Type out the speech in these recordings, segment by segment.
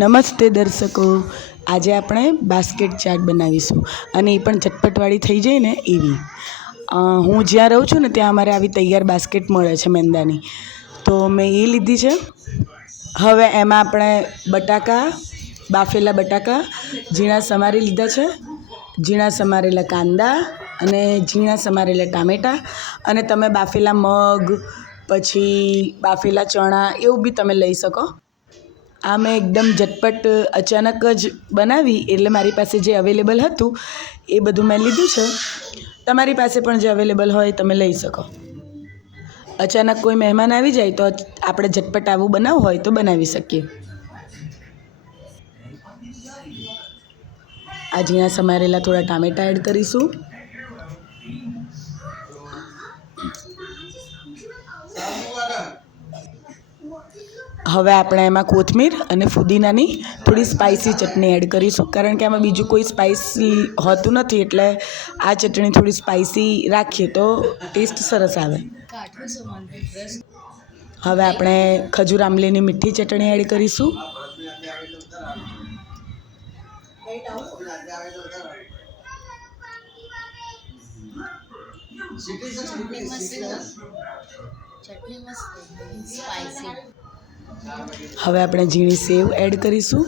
નમસ્તે દર્શકો, આજે આપણે બાસ્કેટ ચાટ બનાવીશું અને એ પણ ઝટપટવાળી થઈ જાય ને એવી. હું જ્યાં રહું છું ને ત્યાં અમારે આવી તૈયાર બાસ્કેટ મળે છે મેંદાની, તો મેં એ લીધી છે. હવે એમાં આપણે બટાકા, બાફેલા બટાકા ઝીણા સમારી લીધા છે, ઝીણા સમારેલા કાંદા અને ઝીણા સમારેલા ટામેટાં, અને તમે બાફેલા મગ, પછી બાફેલા ચણા એવું બી તમે લઈ શકો. આ મેં એકદમ ઝટપટ અચાનક જ બનાવી, એટલે મારી પાસે જે અવેલેબલ હતું એ બધું મેં લીધું છે. તમારી પાસે પણ જે અવેલેબલ હોય તમે લઈ શકો. અચાનક કોઈ મહેમાન આવી જાય તો આપણે ઝટપટ આવું બનાવવું હોય તો બનાવી શકીએ. આ ઝીણા સમારેલા થોડા ટામેટાં એડ કરીશું. હવે આપણે એમાં કોથમીર અને ફુદીનાની થોડી સ્પાઇસી ચટણી એડ કરીશું, કારણ કે આમાં બીજું કોઈ સ્પાઇસી હોતું નથી, એટલે આ ચટણી થોડી સ્પાઇસી રાખીએ તો ટેસ્ટ સરસ આવે. હવે આપણે ખજૂર આમલીની મીઠી ચટણી એડ કરીશું. હવે આપણે ઝીણી સેવ એડ કરીશું.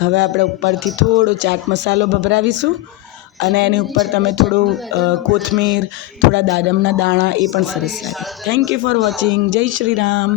હવે આપણે ઉપરથી થોડો ચાટ મસાલો ભભરાવીશું, અને એની ઉપર તમે થોડું કોથમીર, થોડા દાડમના દાણા, એ પણ સરસ લાગે. Thank you for watching. જય શ્રી રામ.